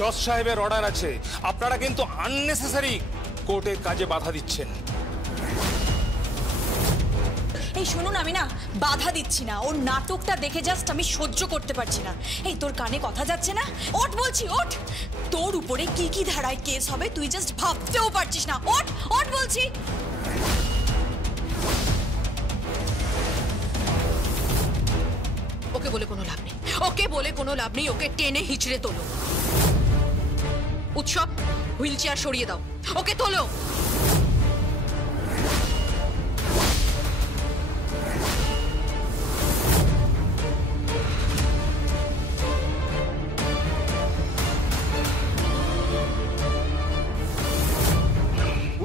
জজ সাহেবের অর্ডার আছে, আপনারা কিন্তু আননেসেসারি কোর্টের কাজে বাধা দিচ্ছেন। এই শুনুন, আমি না বাধা দিচ্ছি না, ওর নাটকটা দেখে জাস্ট আমি সহ্য করতে পারছি না। এই তোর কানে কথা যাচ্ছে না? ওঠ বলছি, ওঠ। তোর উপরে কি কি ধারায় কেস হবে তুই জাস্ট ভাবতেও পারছিস না। ওঠ, ওঠ বলছি। ওকে বলে কোনো লাভ নেই, ওকে বলে কোনো লাভ নেই, ওকে টেনে হিচড়ে তোলো। উৎসব, হুইল চেয়ার সরিয়ে দাও, ওকে তোলো।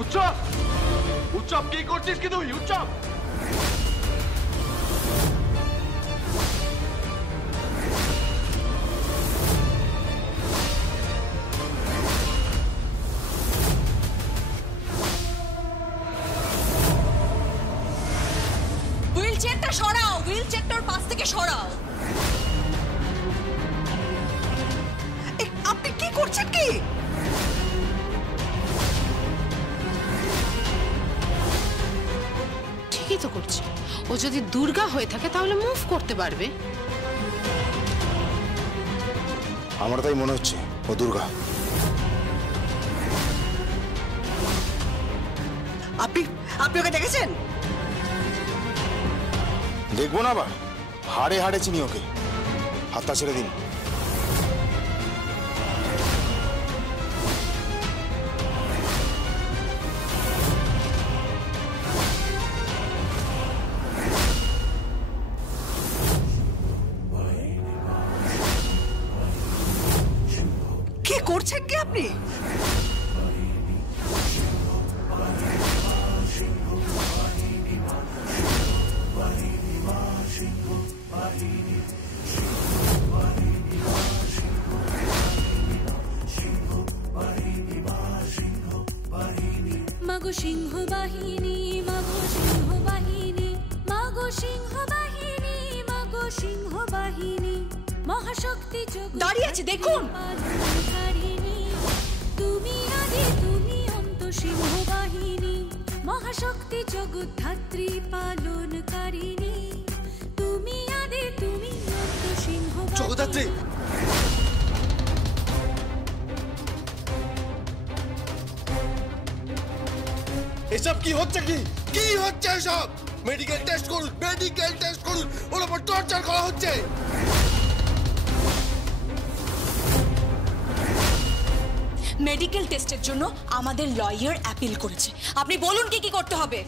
উৎসব, উৎসব কি করছিস কি তুই? উৎসব, হুইল চেয়ারটা সরাও, হুইল চেয়ারটার পাশ থেকে সরাও। আপনি কি করছেন কি? ঠিকই তো করছে। ও যদি দুর্গা হয়ে থাকে তাহলে মুভ করতে পারবে। আমার তাই মনে হচ্ছে ও দুর্গা। আপনি ওকে দেখেছেন? দেখবো না আবার? হাড়ে হাড়ে চিনি ওকে। হাতটা ছেড়ে দিন। কি করছেন কি আপনি? মাগো সিংহ বাহিনী, মাগো সিংহ বাহিনী, মাগো সিংহ বাহিনী, মাগো সিংহ বাহিনী, মহাশক্তি যোগ দাঁড়িয়ে আছে দেখুন। তুমি আদি তুমি অন্ত সিংহ বাহিনী, মহাশক্তি জগদ্ধাত্রী পালনকারিণী, তুমি আদি তুমি অন্ত সিংহ জগদ্ধাত্রী। এসব কি হচ্ছে? কি হচ্ছে এসব? মেডিকেল টেস্ট করুন, মেডিকেল টেস্ট করুন। ওর উপর টর্চার করা হচ্ছে। মেডিকেল টেস্টের জন্য আমাদের লয়ার অ্যাপিল করেছে। আপনি বলুন কি কি করতে হবে।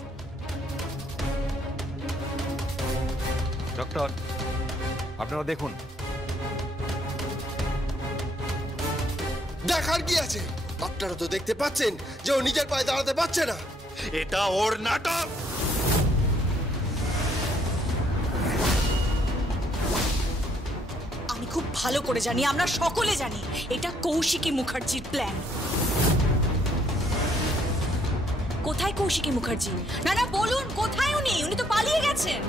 ডক্টর, আপনারা দেখুন। দেখার কি আছে? আপনারা তো দেখতে পাচ্ছেন যে ও নিজের পায়ে দাঁড়াতে পারছে না। এটা ওর নাটক। আমি খুব ভালো করে জানি, আমরা সকলে জানি এটা কৌশিকী মুখার্জির প্ল্যান। কোথায় কৌশিকী মুখার্জি? না না বলুন কোথায় উনি? উনি তো পালিয়ে গেছেন।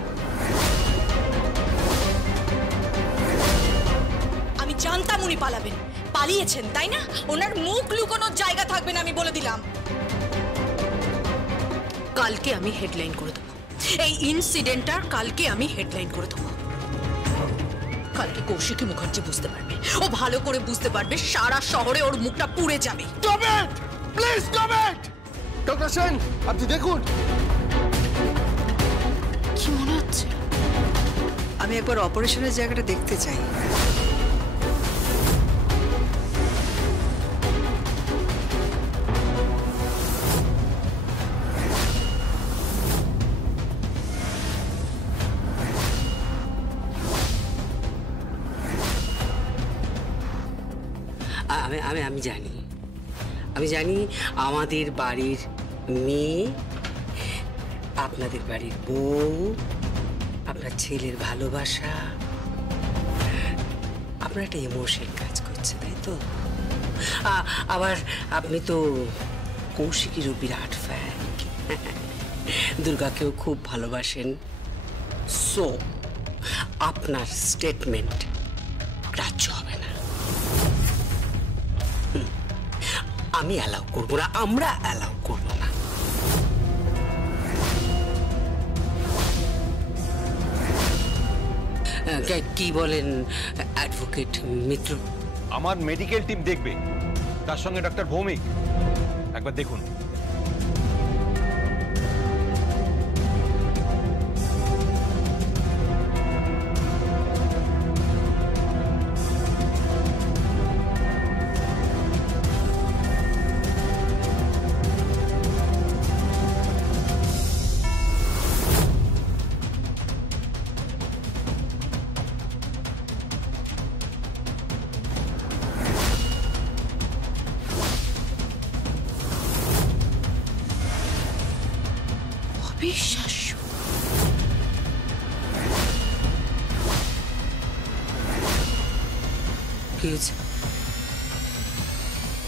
আমি জানতাম উনি পালাবেন। পালিয়েছেন তাই না? ওনার মুখ লুকানোর জায়গা থাকবে না, আমি বলে দিলাম। কালকে আমি হেডলাইন করে দেবো এই ইনসিডেন্টটার। কালকে আমি হেডলাইন করে দেবো। কালকে কৌশিকী মুখার্জি বুঝতে পারবে, ও ভালো করে বুঝতে পারবে, সারা শহরে ওর মুখটা পুড়ে যাবে। Stop it, please stop it. Doctor Sen, আপনি দেখুন। কি মনে হচ্ছে? আমি একবার অপারেশনের জায়গাটা দেখতে চাই। আমি জানি আমাদের বাড়ির মেয়ে, আপনাদের বাড়ির বউ, আপনার ছেলের ভালোবাসা, আপনার একটা ইমোশন কাজ করছে, তাই তো? আবার আপনি তো কৌশিকীরও বিরাট ফ্যান, দুর্গাকেও খুব ভালোবাসেন। সো আপনার স্টেটমেন্ট গ্রাহ্য হবে না। আমি অ্যালাউ করবো না, আমরা অ্যালাউ করবো না। কি বলেন অ্যাডভোকেট মিত্র? আমার মেডিকেল টিম দেখবে, তার সঙ্গে ডক্টর ভৌমিক। একবার দেখুন। অবিশ্বাস্য।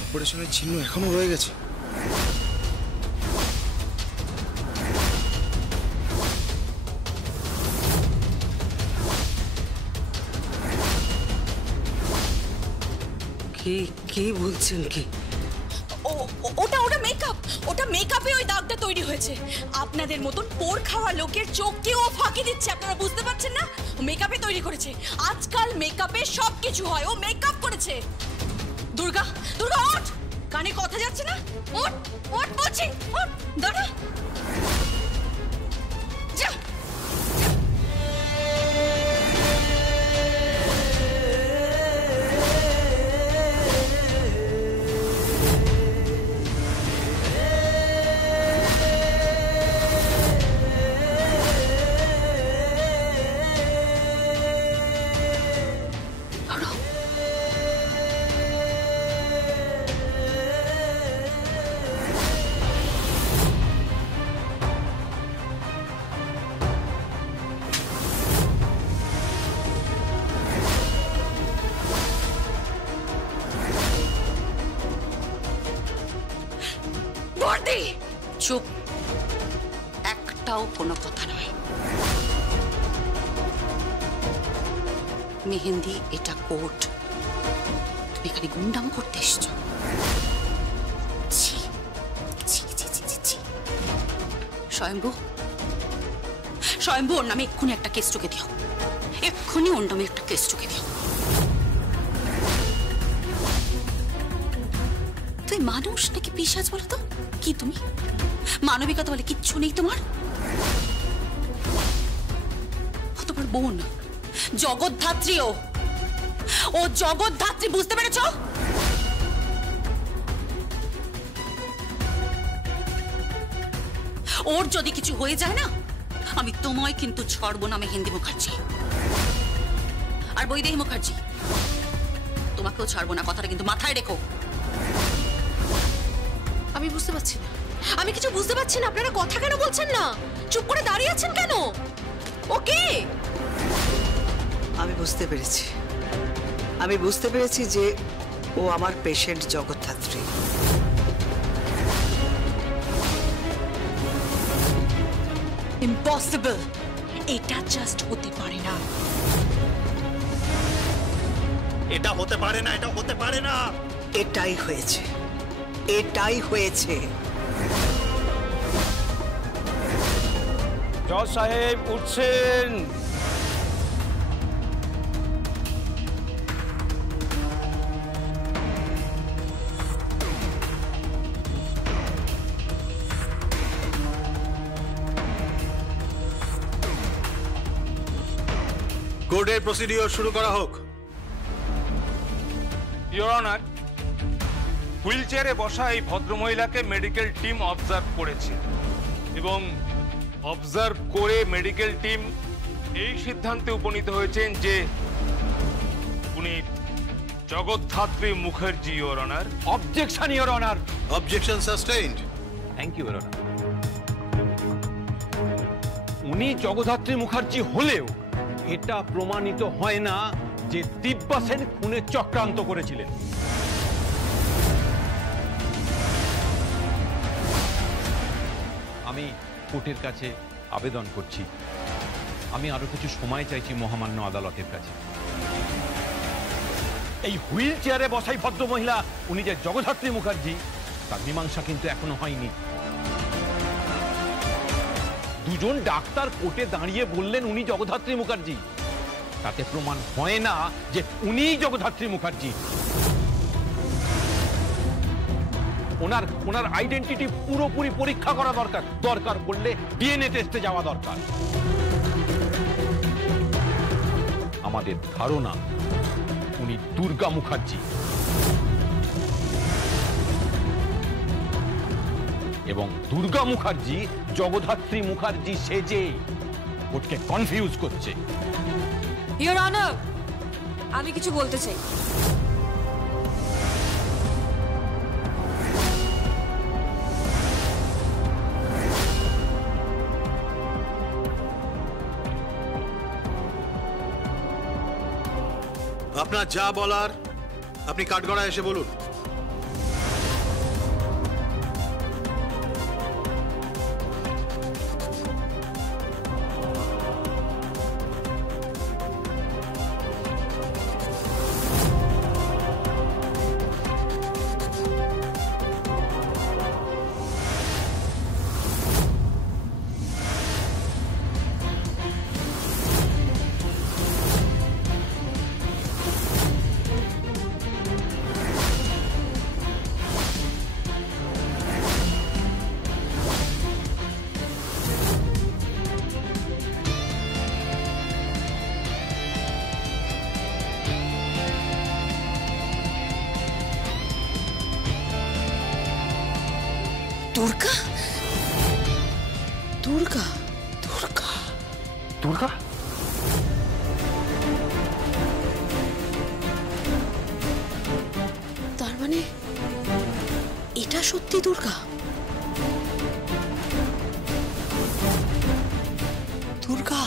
অপারেশনের চিহ্ন এখনো রয়ে গেছে। কি বলছেন কি? ওটা মেকআপ, ওটা মেকআপে ওই দাগটা তৈরি হয়েছে। আপনাদের মতন পোর খাওয়া লোকের চোখকে ও ফাঁকি দিচ্ছে, আপনারা বুঝতে পারছেন না? ও মেকআপে তৈরি করেছে। আজকাল মেকআপে সবকিছু হয়, ও মেকআপ করেছে। দুর্গা, দুর্গা ওঠ, কানে কথা যাচ্ছে না? ওঠ, ওঠ বলছি, ওঠ, দাঁড়া, যা। চুপ, একটাও কোনো কথা নয়। মেহেন্দি, এটা কোর্ট, তুমি এখানে গুন্ডাম করতে এসছো? স্বয়ম্ভু, স্বয়ম্ভু, ওর নামে এক্ষুনি একটা কেস চুকে দিও, এক্ষুনি ওর নামে একটা কেস চুকে দিও। তুই মানুষ নাকি পিশাচ বলো তো? কি তুমি মানবিকতা বলে কিচ্ছু নেই তোমার? ও তোমার বোন, জগদ্ধাত্রী, ও জগদ্ধাত্রী, বুঝতে পেরেছ? ওর যদি কিছু হয়ে যায় না, আমি তোমায় কিন্তু ছাড়বো না। মেহেন্দি মুখার্জি আর বৈদেহী মুখার্জি, তোমাকেও ছাড়বো না, কথাটা কিন্তু মাথায় রেখো। আমি বুঝতে পারছি না, আমি কিছু বুঝতে পারছি না। আপনারা কথা কেন বলছেন না? চুপ করে দাঁড়িয়ে আছেন কেন? ওকে, আমি বুঝতে পেরেছি যে ও আমার পেশেন্ট জগদ্ধাত্রী। ইম্পসিবল, এটা জাস্ট হতে পারে না। এটা হতে পারে না, এটা হতে পারে না। এটাই হয়েছে, এটাই হয়েছে। জজ সাহেব উঠছেন। কোর্টের প্রসিডিওর শুরু করা হোক। ইওর অনার, হুইল চেয়ারে বসা এই ভদ্রমহিলাকে মেডিকেল টিম অবজার্ভ করেছে এবং অবজার্ভ করে মেডিকেল টিম এই সিদ্ধান্তে উপনীত হয়েছেন যে উনি Jagaddhatri Mukherjee, your honour. Objection, your honour. Objection sustained. Thank you, your honour. উনি জগদ্ধাত্রী মুখার্জি হলেও এটা প্রমাণিত হয় না যে দিব্যা সেন খুনের চক্রান্ত করেছিলেন। আমি কোর্টের কাছে আবেদন করছি, আমি আরো কিছু সময় চাইছি মহামান্য আদালতের কাছে। এই হুইল চেয়ারে বসাই ভদ্র মহিলা উনি যে জগদ্ধাত্রী মুখার্জি তার মীমাংসা কিন্তু এখনো হয়নি। দুজন ডাক্তার কোর্টে দাঁড়িয়ে বললেন উনি জগদ্ধাত্রী মুখার্জি, তাতে প্রমাণ হয় না যে উনিই জগদ্ধাত্রী মুখার্জি। ওনার আইডেন্টিটি পুরোপুরি পরীক্ষা করা দরকার, দরকার পড়লে ডিএনএ টেস্টে যাওয়া দরকার। আমাদের ধারণা উনি দুর্গা মুখার্জি, এবং দুর্গা মুখার্জি জগদ্ধাত্রী মুখার্জি সেজে কোর্টকে কনফিউজ করছে। ইওর অনার, আমি কিছু বলতে চাই। আপনার যা বলার আপনি কাঠগড়ায় এসে বলুন। দুর্গা দুর্গা দুর্গা দুর্গা? তার মানে এটা সত্যি দুর্গা? দুর্গা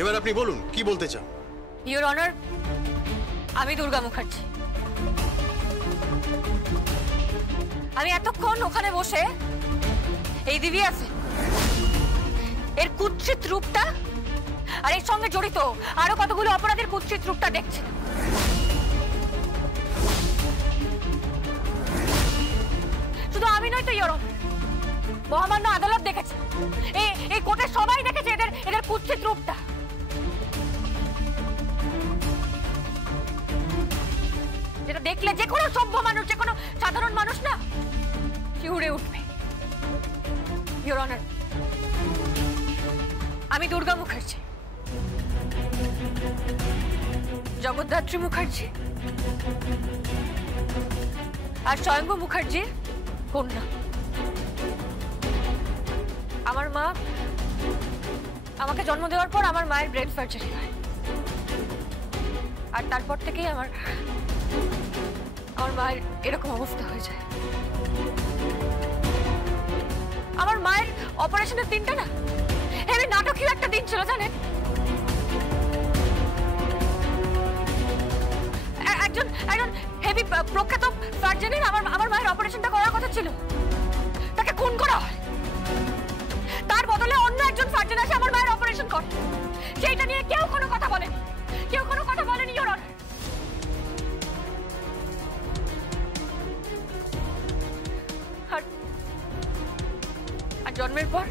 এবার আপনি বলুন কি বলতে চান। ইওর অনার, আমি দুর্গা মুখার্জি। আমি এতক্ষণ ওখানে বসে এই দিবি আছে এর কুৎসিত রূপটা আর এর সঙ্গে জড়িত আরো কতগুলো অপরাধের কুৎসিত রূপটা দেখছিলাম। শুধু আমি নয় তো, ইওর অনার, মহামান্য আদালত দেখেছে, এই কোর্টের সবাই দেখেছে এদের কুৎসিত রূপটা। যেটা দেখলে যে কোনো সভ্য মানুষ, যে কোনো সাধারণ মানুষ না শিউরে উঠবে। ইওর অনার, আমি দুর্গা মুখার্জি, জগদ্ধাত্রী মুখার্জি আর স্বয়ম্ভু মুখার্জির কন্যা। আমার মা আমাকে জন্ম দেওয়ার পর আমার মায়ের ব্রেন সার্জারি হয়, আর তারপর থেকেই আমার মায়ের এরকম অবস্থা হয়ে যায়। আমার মায়ের অপারেশনের দিনটা না হেবি নাটকীয় একটা দিন ছিল, জানেন? একজন হেভি প্রখ্যাত সার্জনের আমার মায়ের অপারেশনটা করার কথা ছিল, তাকে খুন করা হয়। তার বদলে অন্য একজন সার্জন এসে আমার মায়ের অপারেশন করে। সেইটা নিয়ে কেউ কোনো কথা বলেনি, কেউ কোনো কথা বলেনি ইওর অনার। আর জন্মের পর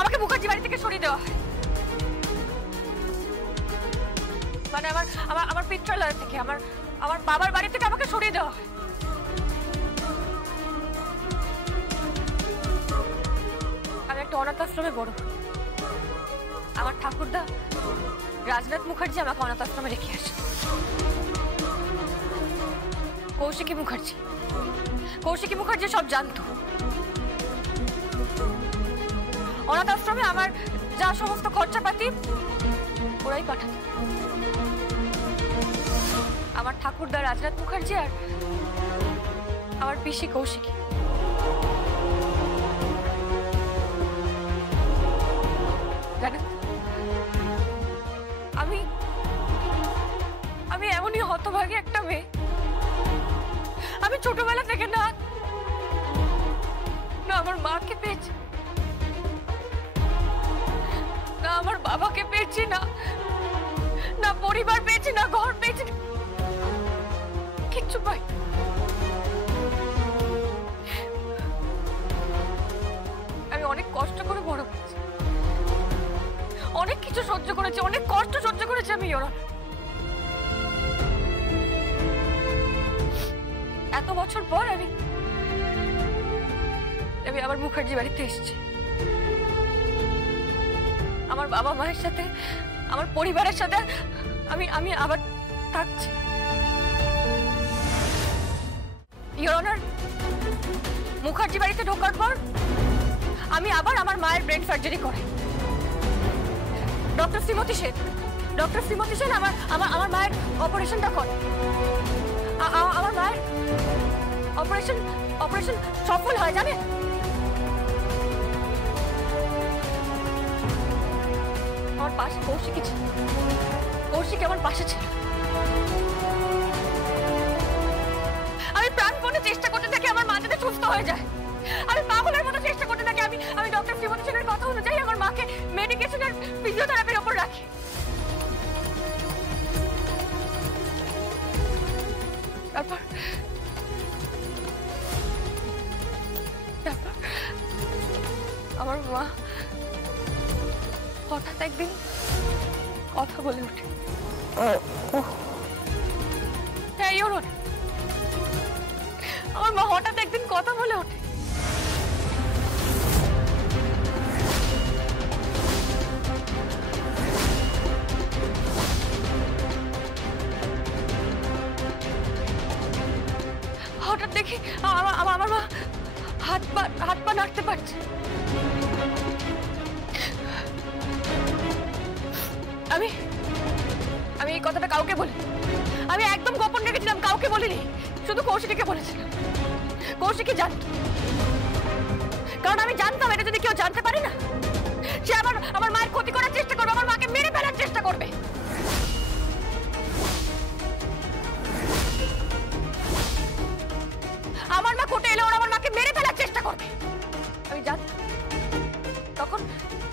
আমাকে মুখার্জি বাড়ি থেকে সরিয়ে দেওয়া হয়। মানে আমার পিত্রালয় থেকে, আমার বাবার বাড়ি থেকে আমাকে সরিয়ে দেওয়া হয়। আমি একটা অনাথ আশ্রমে বড়। আমার ঠাকুরদা রাজনাথ মুখার্জি আমাকে অনাথ আশ্রমে রেখে আসে। কৌশিকী মুখার্জি সব জানতো। অনাথ আশ্রমে আমার যা সমস্ত খরচাপাতি ওরাই পাঠাতো। আমার ঠাকুরদা রাজনাথ মুখার্জি আর আমার পিসি কৌশিকী। জানেন, আমি এমনই হতভাগী একটা মেয়ে। আমি ছোটবেলা থেকে না আমার মাকে পেয়েছি, না আমার বাবাকে পেয়েছি, না না পরিবার পেয়েছি, না ঘর পেয়েছি, কিচ্ছু পাই। আমি অনেক কষ্ট করে বড় হয়েছি, অনেক কিছু সহ্য করেছি, অনেক কষ্ট সহ্য করেছি আমি। ওরা এত বছর পর আমি আবার মুখার্জি বাড়িতে এসেছি, আমার বাবা মায়ের সাথে, আমার পরিবারের সাথে আমি আমি আবার থাকছি। ইওর অনার, মুখার্জি বাড়িতে ঢোকার পর আমি আবার আমার মায়ের ব্রেন সার্জারি করাই। ডক্টর শ্রীমতী সেন আমার মায়ের অপারেশনটা করে। আমার মায়ের অপারেশন সফল হয় জানেন। আমার পাশে কৌশিক আমার পাশে ছিল। আমি প্রাণপণে চেষ্টা করতে থাকি আমার মা যাতে সুস্থ হয়ে যায়। আমি পাগলের মতো চেষ্টা করতে থাকি। আমি ডক্টর শ্রীমতী সেনের কথা অনুযায়ী আমার মাকে মেডিকেশন আর ফিজিওথেরাপির উপর রাখি। তারপর আমার মা হঠাৎ একদিন কথা বলে ওঠে। হ্যাঁ ইওর, আমার মা হঠাৎ একদিন কথা বলে ওঠে। হঠাৎ দেখি আমার মা হাত পা নাড়তে পারছে। আমি এই কথাটা কাউকে বলি, আমি একদম গোপন রেখেছিলাম, কাউকে বলিনি, শুধু কৌশিককে বলেছিলাম। কৌশিকই জানত, কারণ আমি জানতাম এটা যদি কেউ জানতে পারে না, সে আমার মায়ের ক্ষতি করার চেষ্টা করবে, আমার মাকে মেরে ফেলার চেষ্টা করবে। আমার মা কোর্টে এলে ওরা আমার মাকে মেরে ফেলার চেষ্টা করবে, আমি জানতাম।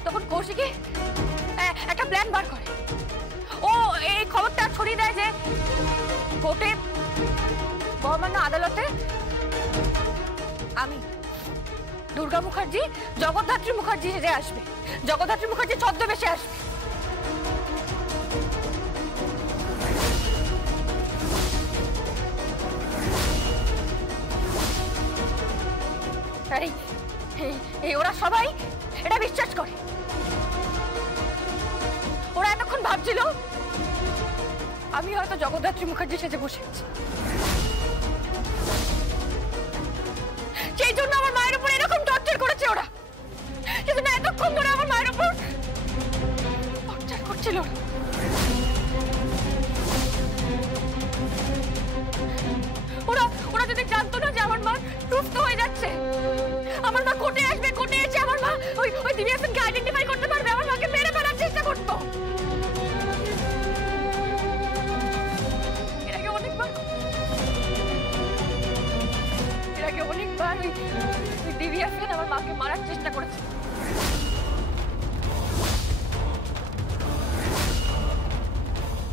তখন কৌশিকী একটা প্ল্যান বার করে। ও এই খবরটা ছড়িয়ে দেয় যে কোর্টে, মহামান্য আদালতে আমি দুর্গা মুখার্জি জগদ্ধাত্রী মুখার্জি যে আসবে, জগদ্ধাত্রী মুখার্জি ছদ্মবেশে আসবে। ওরা সবাই এটা বিশ্বাস করে। ওরা এতক্ষণ ভাবছিল আমি হয়তো জগদ্ধাত্রী মুখার্জি সেজে বসে আছি, সেই জন্য আমার মায়ের উপর এরকম টর্চার করেছে ওরা। সেজন্য এতক্ষণ ধরে আমার মায়ের উপর টর্চার করছিল ওরা। ওরা যদি জানতো না যে আমার মা সুস্থ হয়ে যাচ্ছে, আমার মা কোর্টে আসবে, কোর্টে এসে আমার মা ওই দিব্যাসনকে আইডেন্টিফাই করতে পারবে, আমার মাকে মেরে ফেলার চেষ্টা করতো। এর আগে অনেকবার ওই দিব্যাসন আমার মাকে মারার চেষ্টা করেছে।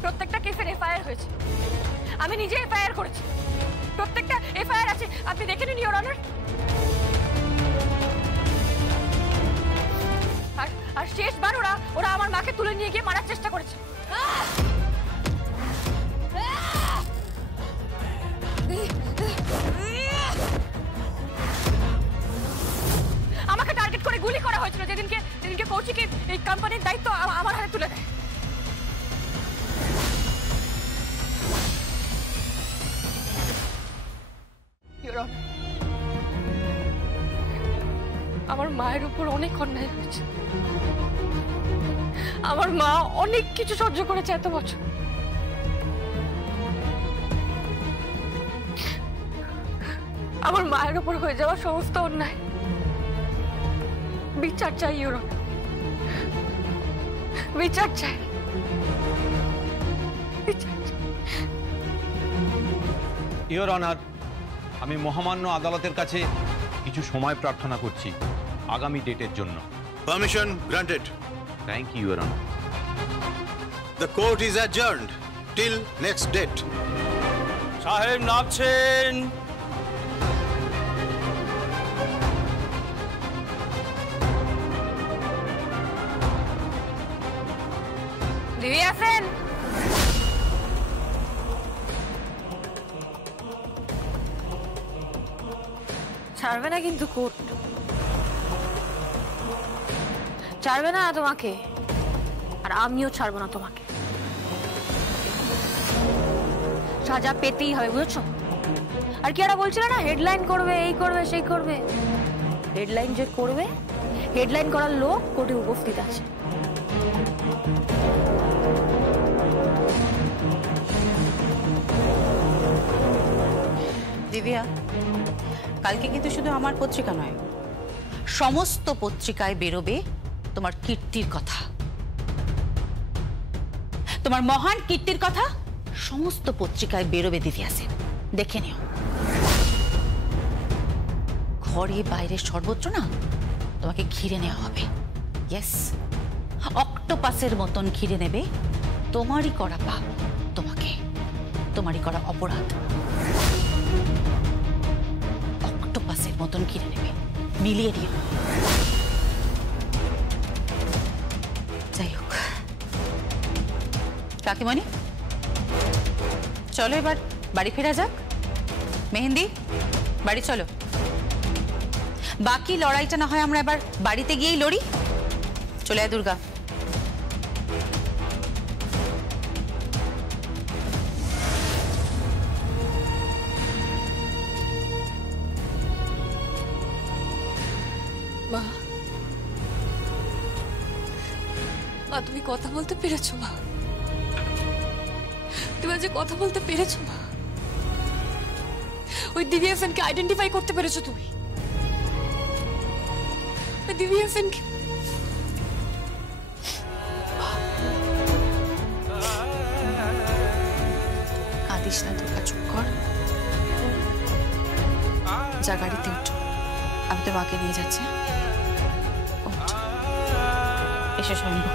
প্রত্যেকটা কেসের এফআইআর হয়েছে, আমি নিজে এফআইআর করেছি, প্রত্যেকটা এফআইআর আছে, আপনি দেখে নিন ইওর অনার। আর শেষবার ওরা আমার মাকে তুলে নিয়ে গিয়ে মারার চেষ্টা করেছে। আমাকে টার্গেট করে গুলি করা হয়েছিল যেদিনকে কৌশিক এই কোম্পানির দায়িত্ব আমার হাতে তুলে দেয়। আমার মায়ের উপর অনেক অন্যায় হয়েছে, আমার মা অনেক কিছু সহ্য করেছে এত বছর। আমার মায়ের উপর হয়ে যাওয়া সমস্ত অন্যায় বিচার চাই ইওর অনার, বিচার চাই, বিচার চাই। ইওর অনার, আমি মহামান্য আদালতের কাছে কিছু সময় প্রার্থনা করছি আগামী ডেটের জন্য। Permission granted. Thank you, your honour. The court is adjourned till next date. সাহেব নামছেন। দিদি আছেন? ছাড়বে না কিন্তু কোর্ট, ছাড়বে না তোমাকে, আর আমিও ছাড়বো না তোমাকে। সাজা পেতেই হবে, বুঝেছো? আর কি একটা বলছিল না, হেডলাইন করবে, এই করবে, সেই করবে। হেডলাইন যে করবে, হেডলাইন করার লোক কোর্টে উপস্থিত আছে। দিব্যা, কালকে কিন্তু শুধু আমার পত্রিকা নয়, সমস্ত পত্রিকায় বেরোবে তোমার কীর্তির কথা, তোমার মহান কীর্তির কথা সমস্ত পত্রিকায় বেরোবে দিব্যা সেন, দেখে নিও। ঘরে বাইরে সর্বত্র না তোমাকে ঘিরে নেওয়া হবে। ইয়েস, অক্টোপাসের মতন ঘিরে নেবে। তোমারই করা পাপ, তোমাকে, তোমারই করা অপরাধ অক্টোপাসের মতন ঘিরে নেবে। মিলিয়ে দিও। যাই হোক কাকিমণি, চলো এবার বাড়ি ফেরা যাক। মেহেন্দি, বাড়ি চলো। বাকি লড়াইটা না হয় আমরা এবার বাড়িতে গিয়েই লড়ি। চলে আয় দুর্গা। মা, মা তুমি কথা বলতে পেরেছো? মা তুমি আজ কথা বলতে পেরেছো? মা ওই দিব্যা সেনকে আইডেন্টিফাই করতে পেরেছো তুমি? ওই দিব্যা সেনকে কাঁদিস না দুর্গা, চুপ কর। যা গাড়িতে উঠো, আমি তোর মাকে নিয়ে যাচ্ছি। এসে শোনবো।